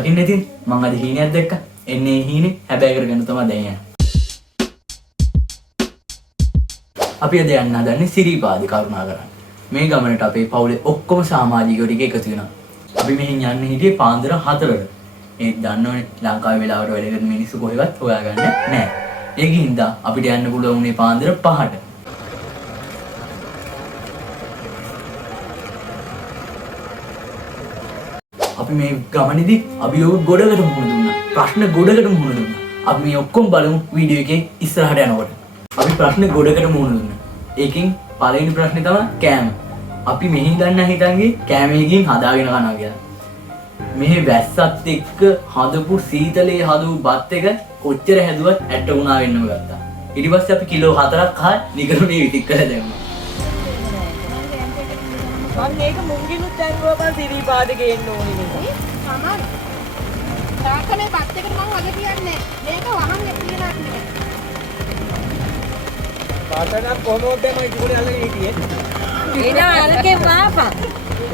දකින්න ඉතින් මං අද හීනයක් දැක්ක. එන්නේ හීනේ හැබැයි කරගෙන තමයි දැන් යන්නේ. අපි අද යන්න හදන්නේ සිරිපාදේ කරුණාකරන්. මේ ගමනට අපේ පවුලේ ඔක්කොම සමාජිකයෝ ටික එකතු වෙනවා. අපි මෙහෙන් යන්න හිටියේ පාන්දර 4ට. ඒත් දන්නවනේ ලංකාවේ වෙලාවට වැඩ කරන මිනිස්සු කොහෙවත් හොයාගන්න නැහැ. ඒකින්ද අපිට යන්න පුළුවන් උනේ පාන්දර 5ට. අපි මේ ගමනේදී අභියෝග ගොඩකට මුහුණ දුන්නා. ප්‍රශ්න ගොඩකට මුහුණ දුන්නා. අපි මේ ඔක්කොම බලමු වීඩියෝ එකේ ඉස්සරහට යනකොට. අපි ප්‍රශ්න ගොඩකට මුහුණ දුන්නා. ඒකෙන් පළවෙනි ප්‍රශ්නේ තමයි කෑම. අපි මෙහි ගන්න හිතන්නේ කෑමේකින් හදාගෙන කනවා කියලා. මෙහි වැස්සත් එක්ක හදපු සීතලේ හදපු බත් එක කොච්චර හැදුවත් ඇට වුණා වෙන්නම ගත්තා. ඊට පස්සේ අපි කිලෝ 4ක් කහා නිකරුණේ විතික් කරලා දැම්මා. මම මේක මුංගිනුත් දැන්වෝ බං සිරිපාදේ ගේන්න ඕනේ නේ. සමහර තාකනේ බත් එකට මම වගේ කියන්නේ මේක වහන්නේ කියලා නෑ. පාතන කොහොමද මම ඉතුරුනේ අල්ලගෙන හිටියේ. එනවා අල්ලකේ වාපා.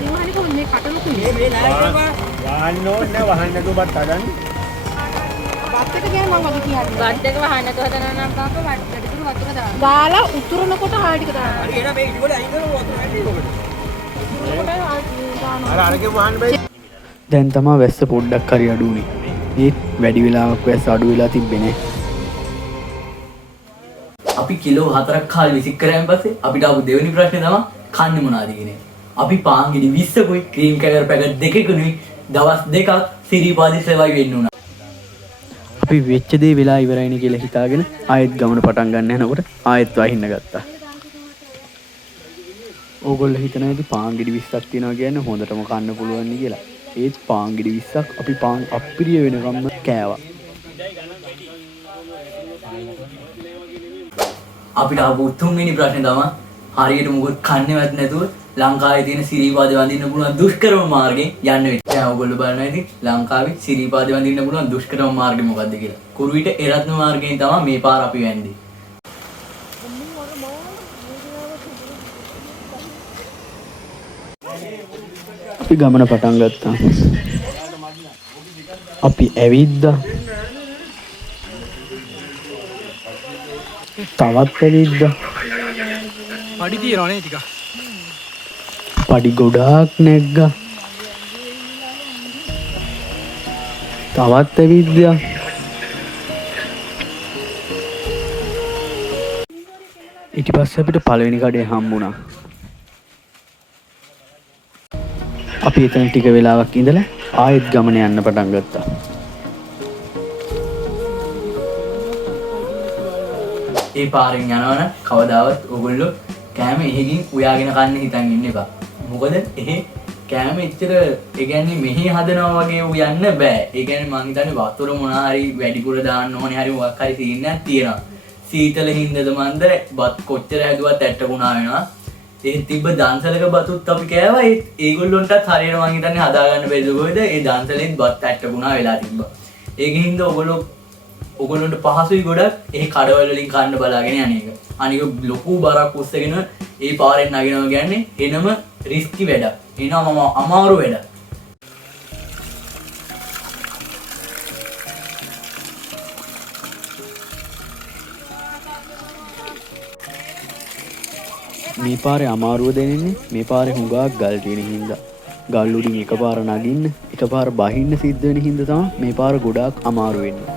ඉවහනේ කොහොමද කටලුකු මේ නායකවා වහන්න ඕනේ වහන්න දුබත් හදන්න. බත් එක ගැන මම වගේ කියන්නේ. බත් එක වහන්න තු හදනවා නම් පාපා බත් එකට වතුර දාන්න. දාලා උතුරනකොට හාල් ටික දාන්න. හරි එහෙනම් මේක ඉතින් අයින් කරමු වතුර ඇටි උකට. දැන් තමයි වැස්ස පොඩ්ඩක් හරි අඩු වුනේ. ඒත් වැඩි වෙලාවක් වැස්ස අඩු වෙලා තිබ්බේ නැහැ. අපි කිලෝ 4ක් කාල් විසික් කරාන් පස්සේ අපිට ආපු දෙවෙනි ප්‍රශ්නේ තමයි කන්නේ මොනවද කියන එක. අපි පාන් ගෙඩි 20කුයි ක්‍රීම් කැකර් පැකට් දෙකකුයි දවස් දෙකක් සිරිපාදේ සර්වයිව් වෙන්න උනා. අපි වෙච්ච දේ වෙලා ඉවරයිනේ කියලා හිතාගෙන ආයෙත් ගමන පටන් ගන්න යනකොට ආයෙත් වහින්න ගත්තා. ඕගොල්ලෝ හිතනවා ඉතින් පාන් ගෙඩි 20ක් තියනවා කියන්නේ හොඳටම කන්න පුළුවන් නේ කියලා. ඒත් පාන් ගෙඩි 20ක් අපි පාන් අප්පිරිය වෙනකම්ම කෑවා. අපිට ආපු තුන්වෙනි ප්‍රශ්නේ තමයි හරියට මොකද කන්නේවත් නැතුව ලංකාවේ තියෙන සිරිපාදේ වඳින්න පුළුවන් දුෂ්කරම මාර්ගයෙන් යන්න වෙන්නේ. දැන් ඕගොල්ලෝ බලනවා ඉතින් ලංකාවේ සිරිපාදේ වඳින්න පුළුවන් දුෂ්කරම මාර්ගය මොකද්ද කියලා. කුරුවිට එරත්න මාර්ගයෙන් තමයි මේ පාර අපි වැන්නේ. අපි ගමන පටන් ගත්තා. අපි ඇවිද්දා. තවත් ඇවිද්දා. පඩි තියනවා නේ ටික. පඩි ගොඩාක් නැග්ගා. තවත් ඇවිද්දා. ඊට පස්සේ අපිට පළවෙනි කඩේ හම්බුණා. අපි එතන ටික වෙලාවක් ඉඳලා ආයෙත් ගමන යන්න පටන් ගත්තා. ඒ පාරෙන් යනවනම් කවදාවත් ඔයගොල්ලෝ කෑම එහෙකින් උයාගෙන කන්න හිතන් ඉන්න එපා. මොකද එහෙ කෑම එච්චර ඒ කියන්නේ මෙහි හදනවා වගේ උයන්න බෑ. ඒ කියන්නේ මං හිතන්නේ වතුර මොනවා හරි වැඩිපුර දාන්න ඕනේ හරි මොකක් හරි සීන් එකක් තියෙනවා. සීතල හින්දාද මන්ද බත් කොච්චර හැදුවත් ඇට්ටුණා වෙනවා. ඒ තිබ්බ දන්සලක බතුත් අපි කෑවා. ඒගොල්ලොන්ටත් හරියට මං හිතන්නේ හදාගන්න බැරිද කොහෙද? ඒ දන්සලෙත් බත් ඇට්ටුණා වෙලා තිබ්බා. ඒකින්ද ඔයගොල්ලොන්ට පහසුයි ගොඩක් ඒ කඩවල වලින් කන්න බලාගෙන යන එක. අනික ලොකු බරක් උස්සගෙන ඒ පාරෙන් නගිනවා කියන්නේ එනම රිස්කි වැඩක්. එනම අමාරු වැඩක්. මේ පාරේ අමාරුව දැනෙන්නේ මේ පාරේ හුඟක් ගල් තියෙන හින්දා. ගල් උඩින් එකපාර නගින්න එකපාර බහින්න සිද්ධ වෙන හින්දා තමයි මේ පාර ගොඩාක් අමාරු වෙන්නේ.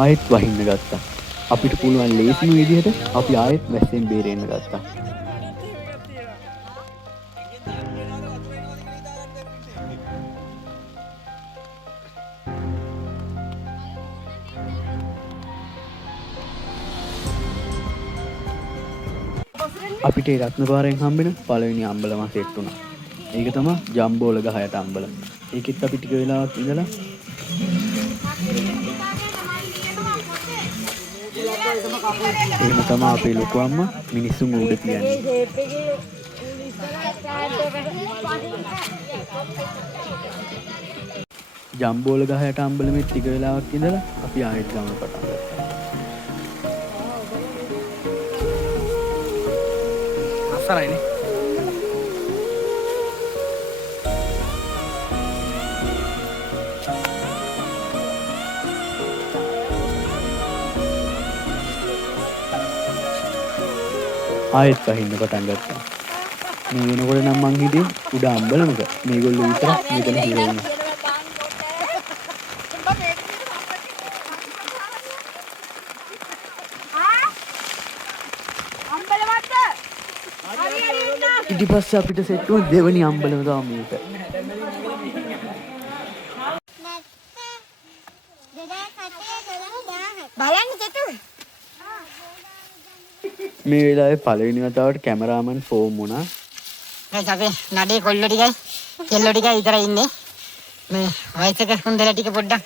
ආයෙත් වහින්න ගත්තා. අපිට පුළුවන් ලේසිම විදිහට අපි ආයෙත් වැස්සෙන් බේරෙන්න ගත්තා. අපිට ඒ රත්නපාරෙන් හම්බෙන පළවෙනි අම්බලම සෙට් වුණා. ඒක තමයි ජම්බෝල ගහයට අම්බලම. ඒකෙත් අපි ටික වෙලාවක් ඉඳලා එහෙම තමයි අපේ ලොකු අම්මා මිනිස්සුන් උඩ තියන්නේ. ජම්බෝල ගහයට අම්බලමේ ටික වෙලාවක් ඉඳලා අපි ආයෙත් ගමන පටන් ගත්තා. අසරයිනේ. ආයෙත් පහින්න පටන් ගත්තා. මේ වෙනකොට නම් මං හිටියේ උඩ අම්බලමක. මේගොල්ලෝ විතරක් මෙතන හිර වුණා. ඊට පස්සේ අපිට සෙට් වුණ දෙවනි අම්බලම තමයි මේක. බලන්න චතු. මේ වෙලාවේ පළවෙනි වතාවට කැමරාමන් ෆෝම් වුණා. දැන් අපි නඩේ කොල්ලෝ ටිකයි කෙල්ලෝ ටිකයි විතරයි ඉන්නේ. මේ වයසක හොඳලා ටික පොඩ්ඩක්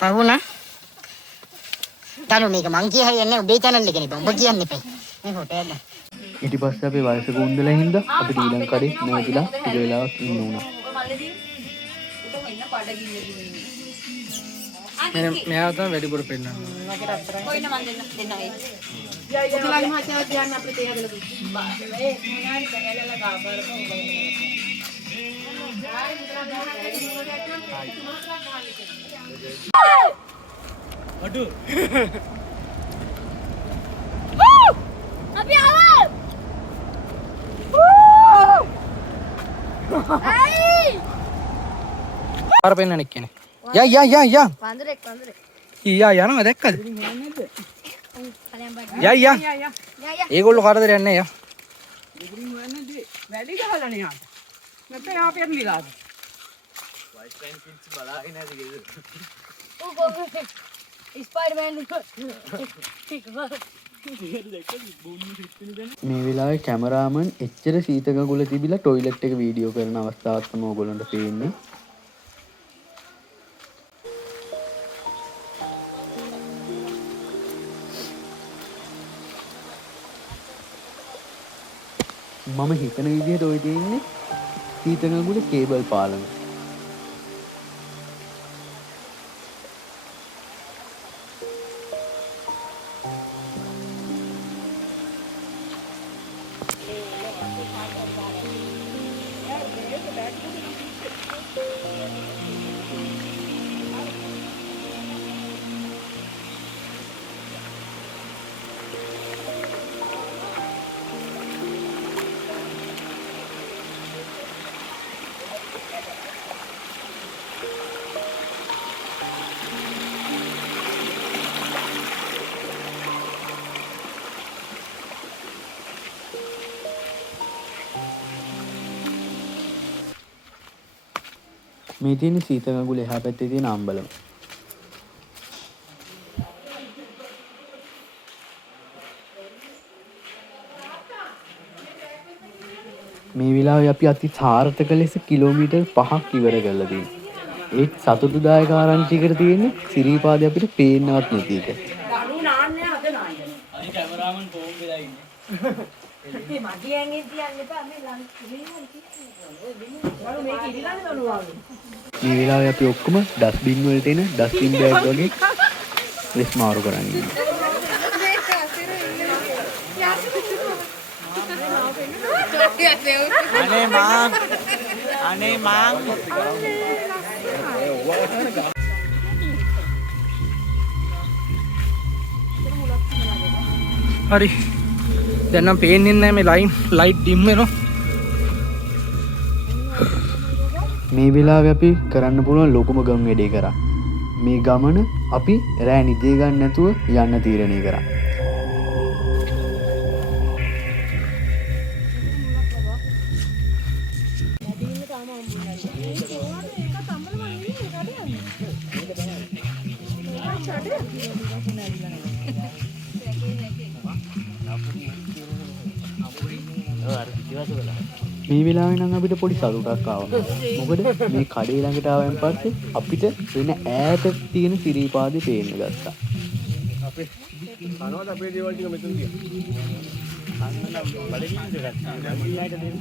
පහුණා. තනු මේක මං කිය හරියන්නේ ඔබේ channel එකනේ බං. ඔබ කියන්න එපා. මේ ෆොටෝ එක. ඊට පස්සේ අපි වයසක උන්දලා හින්දා අපිට ඊළඟ කඩේ නැවතිලා ටික වෙලාවක් ඉන්න වුණා. මෙයා තමයි වැඩිපුර පෙන්නන්නේ. කොයින මන් දෙන්න ඒ. පුතුලාගේ මහත්තයාවත් කියන්න අපිට තේ හදලා දුන්නා. ඒ මොනාරි බැලලා ගාබරක අඩු. අපි ආවා. ඇයි? පාර පෙන්නන්නේ කියන්නේ. යා. වඳුරෙක්. ඊයා යනවා දැක්කද? යා. ඒගොල්ලෝ කරදරයක් නැහැ යා. වැඩි ගහලා නේ ආත. නැත්නම් යා පෙරලිලාද? ස්පයිඩර්මෑන් මේ වෙලාවේ කැමරාමන් එච්චර සීත ගඟුල තිබිලා ටොයිලට් එක වීඩියෝ කරන අවස්ථාවක් තමයි ඔයගොල්ලන්ට පේන්නේ. මම හිතන විදිහට ඔය තියෙන්නේ සීත ගඟුල කේබල් පාලම. මේ තියෙන සීත ගඟුල එහා පැත්තේ තියෙන අම්බලම. මේ වෙලාවේ අපි අති සාර්ථක ලෙස කිලෝමීටර් 5ක් ඉවර කරලා තියෙනවා. ඒත් සතුටුදායක ආරංචියකට තියෙන්නේ සිරීපාදේ අපිට පේන්නවත් නැති එක. දනු නාන්නේ අද නාන්නේ. අනිත් කැමරාමන් ෆෝම් වෙලා ඉන්නේ. මේ මගියෙන් තියන්න එපා මේ ලං මේක ඉරිලානේ දනු ආවේ. මේ වෙලාවේ අපි ඔක්කොම ඩස්බින් වලට එන ඩස්බින් බෑග් වගේ වෙස් මාරු කරන් ඉන්නවා. අනේ මාං හරි දැන් නම් පේන්නේ නැහැ මේ ලයිට් ඩිම් වෙනවා. මේ වෙලාවේ අපි කරන්න පුළුවන් ලොකුම ගම් වැඩේ කරා. මේ ගමන අපි රෑ නිදේ ගන්න නැතුව යන්න තීරණය කරා. මේ වෙලාවේ නම් අපිට පොඩි සතුටක් ආවා. මොකද මේ කඩේ ළඟට ආවයින් පස්සේ අපිට වෙන ඈත තියෙන සිරීපාදේ පේන්න ගත්තා. අපේ කනවාද අපේ දේවල් ටික මෙතන තියලා. අන්න බලමින් ඉඳගත්තා. ඊළඟට දෙන්න.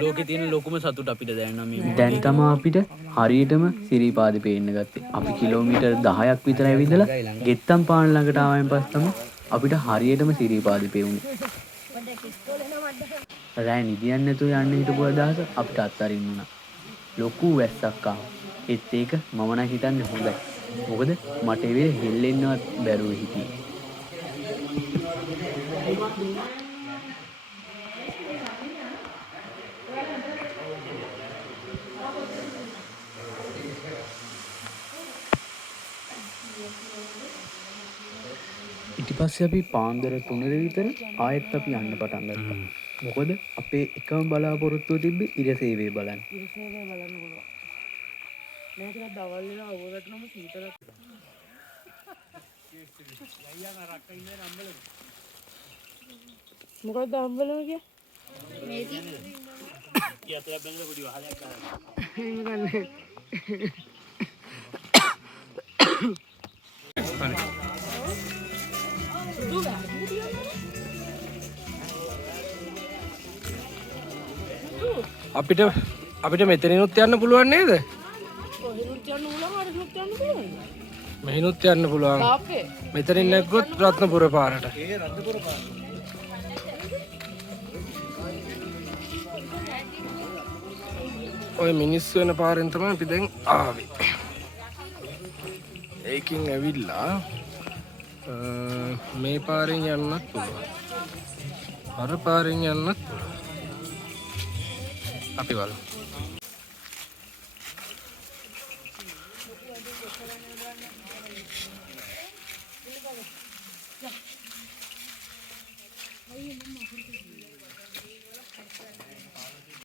ලෝකේ තියෙන ලොකුම සතුට අපිට දැනෙනවා මේ. දැන් තමයි අපිට හරියටම සිරීපාදේ පේන්න ගත්තේ. අපි කිලෝමීටර් 10ක් විතර ඇවිදලා ගෙත්තම් පාන ළඟට ආවයින් පස්සේ තමයි අපිට හරියටම සිරීපාදේ පෙවුනේ. රෑ නිදියන්නේ නැතුව යන්න හිටපු අදහස අපිට අත්හරින්න වුණා. ලොකු වැස්සක් ආවා. ඒත් ඒක මම නම් හිතන්නේ හොඳයි. මොකද මට ඒ වෙලේ හෙල්ලෙන්නවත් බැරුව හිටියේ. ඊට පස්සේ අපි පාන්දර 3 විතර ආයෙත් අපි යන්න පටන් ගත්තා. මොකද අපේ එකම බලාපොරොත්තුව තිබ්බේ ඉරසේවය බලන්න. ඉරසේවය බලන්න පුළුවන්. මේ ටිකක් දවල් වෙලා අවුරකට නම් සීතලක්. අයියා නරක ඉන්නේ නම්බලද? මොකද නම්බලද කිය? මේටි. යතර බෙන්ද පොඩි වහලයක් කරා. අපිට මෙතනිනුත් යන්න පුළුවන් නේද? කොහෙනුත් යන්න පුළුවන් අරනුත් යන්න පුළුවන්. මෙහිනුත් යන්න පුළුවන්. තාප්පේ. මෙතනින් නැග්ගොත් රත්නපුර පාරට. රත්නපුර පාර. ඔය මිනිස්සු වෙන පාරෙන් තමයි අපි දැන් ආවේ. ඒකින් ඇවිල්ලා මේ පාරෙන් යන්නත් පුළුවන්. අර පාරෙන් යන්නත් පුළුවන්. අපි බලමු.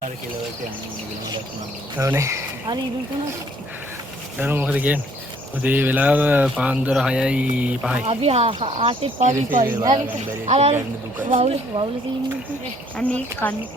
අර කිලෝවට යන්නේ ගිලමකට නම්. හරි. හරි ඉතින් තුන. දැන් මොකද කියන්නේ? උදේ වෙලාව පාන්දර 6:05යි. අපි ආතේ පවි පවි. අර වවුල සීන්නේ. අනේ කන්නේ.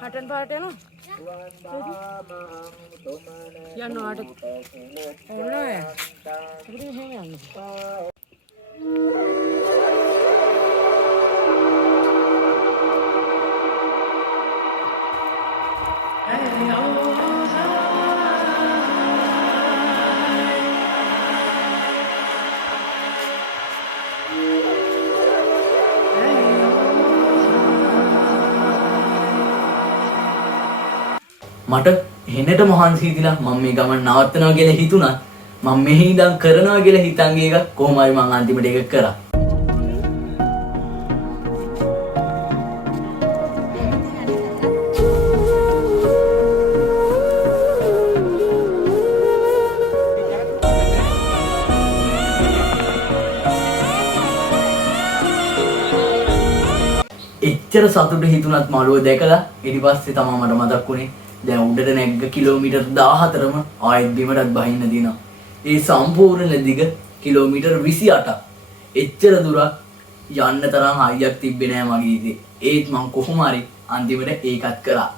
හටන් පාට යනවා යනවා හට ඕනේ අපිට එහෙම යන්න මට හෙනට මහන්සි හිතිලා මම මේ ගමන නවත්තනවා කියලා හිතුණා. මම මෙහි ඉඳන් කරනවා කියලා හිතන් ගිය එක කොහොම හරි මම අන්තිමට ඒක කරා. එච්චර සතුට හිතුණත් මළුව දැකලා ඊට පස්සේ තමයි මට මතක් වුණේ දැන් උඩට නැග්ග කිලෝමීටර් 14ම ආයෙත් බිමටත් බහින්න දිනවා. ඒ සම්පූර්ණ දිග කිලෝමීටර් 28ක්. එච්චර දුරක් යන්න තරම් හයියක් තිබ්බේ නෑ මගේ ඉතින්. ඒත් මං කොහොම හරි අන්තිමට ඒකත් කරා.